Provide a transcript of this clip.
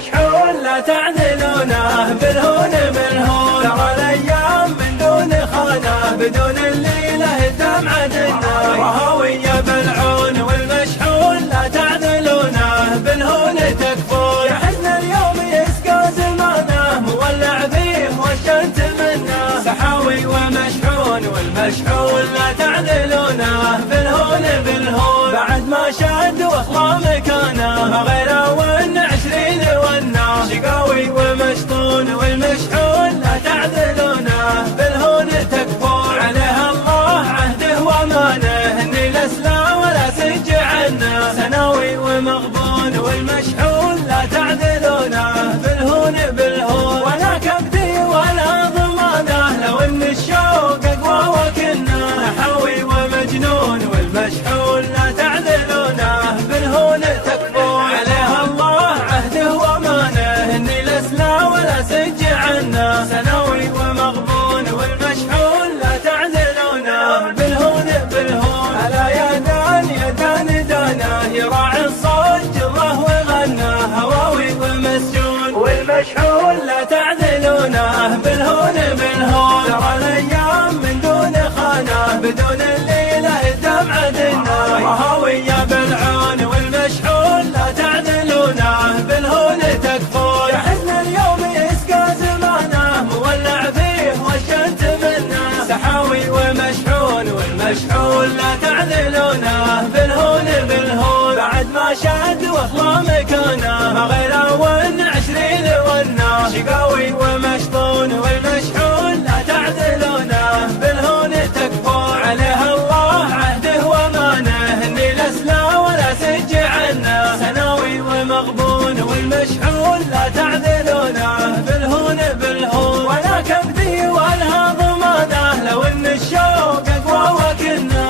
والمشحون لا تعدلونه بالهون بالهون. ترى الايام من دون خانه بدون الليله دمعة النار. رهوية بالعون والمشحون لا تعدلونه بالهون تكفون. يا حزن اليوم يسقى زمانه مولع فيه والشمس منه. سحاوي ومشحون والمشحون لا تعدلونه بالهون بالهون. بعد ما شاد واخلى مكانه ما غيره ون 20 والنار. شقاوي ومشطون والمشحون لا تعدلونه بالهون تكفون. عليها الله عهده وامانه اني لسلا ولا سج عنه. سناوي ومغبون والمشحون لا تعدلونه بالهون بالهون. ولا كبدي ولا ضمانه لو ان الشوق اقوى وكنه. حاوي ومجنون والمشحون لا تعدلونه بالهون تكفون. عليها الله عهده وامانه اني لسلا ولا سج عنه. سناوي ومغبون والمشحون لا تعدلونه بالهون بالهون. الا يا دان يا دان دانا يراعي الصوت جره وغنى. هواوي ومسجون والمشحون لا تعدلونه بالهون بالهون. ترى الايام من دون خانه بدون الليله دمعة النار. رهوية بالعون والمشحون لا تعدلونه بالهون تكفون. يا حزن اليوم يسقى زمانه مولع فيه والشمس منه. سحاوي ومشحون والمشحون لا تعدلونه بالهون بالهون. بعد ما شاد واخلى مكانه ما غيره ون 20 والنار. شقاوي ومشطون والمشحون لا تعدلونه بالهون تكفون. عليها الله عهده وامانه اني لسلا ولا سج عنه. سناوي ومغبون والمشحون لا تعدلونه بالهون بالهون. ولا كبدي ولا ضمانه لو ان الشوق اقوى وكنه.